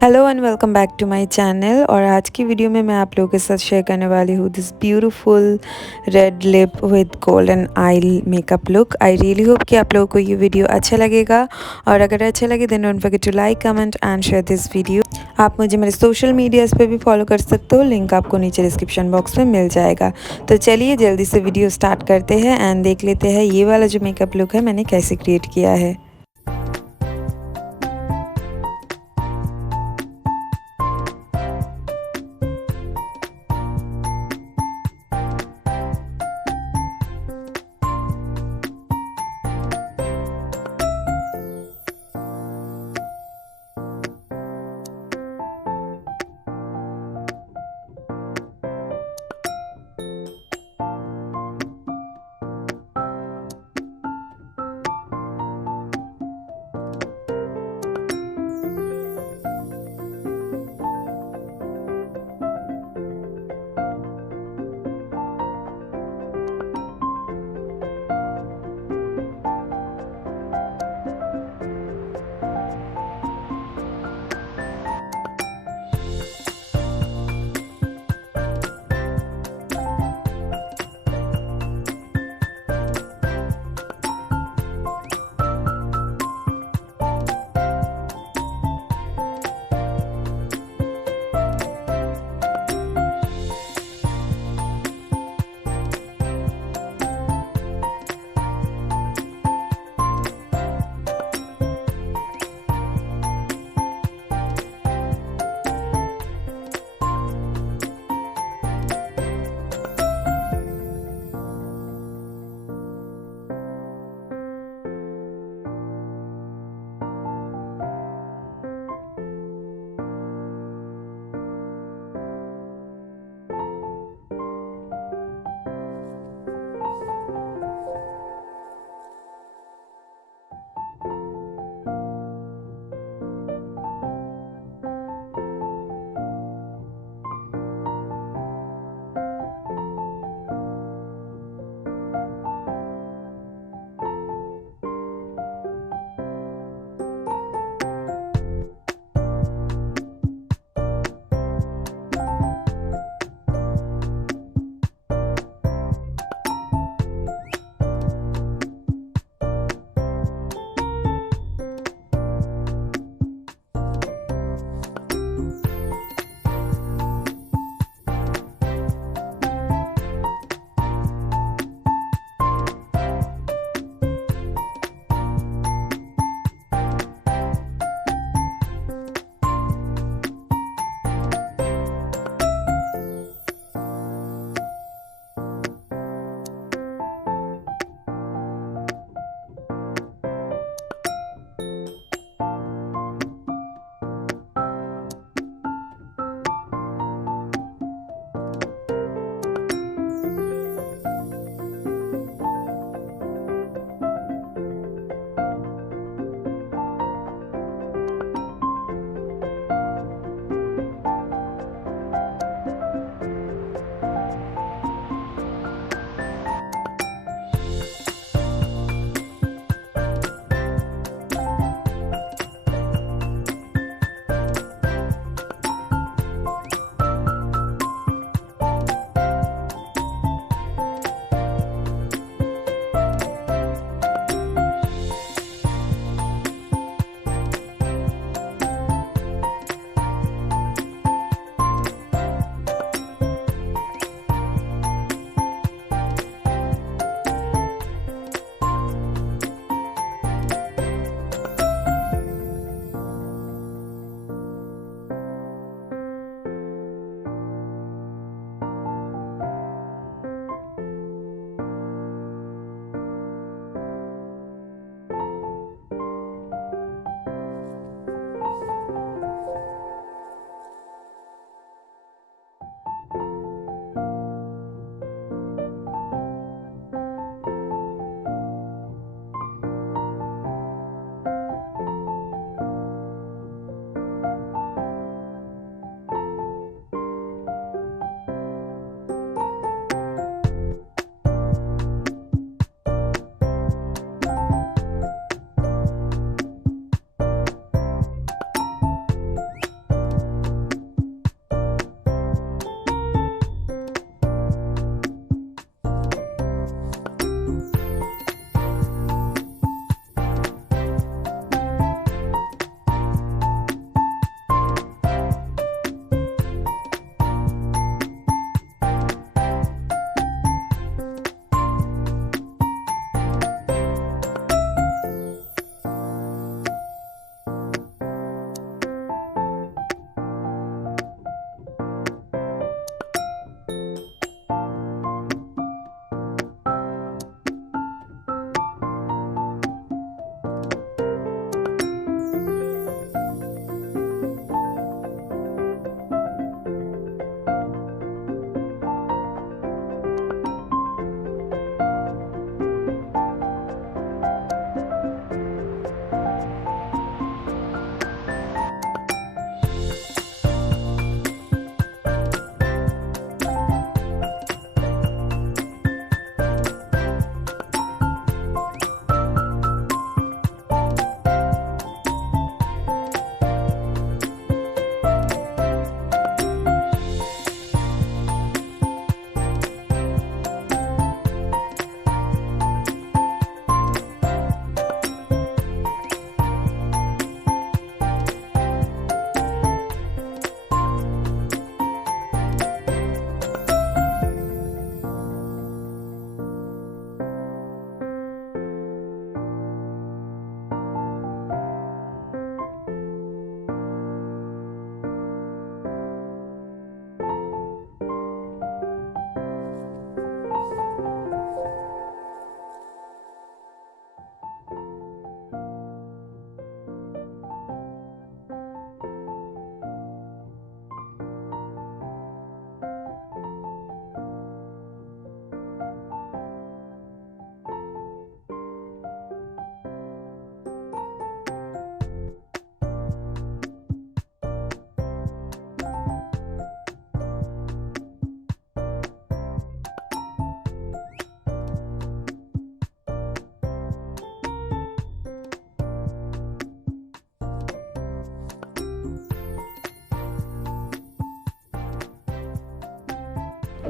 Hello and welcome back to my channel. और आज की वीडियो में मैं आप लोगों के साथ शेयर करने वाली हूँ this beautiful red lip with golden eye makeup look. I really hope कि आप लोगों को ये वीडियो अच्छा लगेगा, और अगर अच्छा लगे then don't forget to like comment and share this video. आप मुझे मेरे सोशल मीडियाज़ पे भी फॉलो कर सकते हो, लिंक आपको नीचे डिस्क्रिप्शन बॉक्स में मिल जाएगा। तो चलिए जल्दी से वीडियो स्टार्ट करते हैं एंड देख लेते हैं ये वाला जो मेकअप लुक है मैंने कैसे क्रिएट किया है।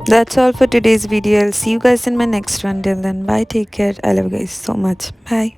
That's all for today's video. I'll see you guys in my next one. Till then, bye, take care. I love you guys so much. Bye.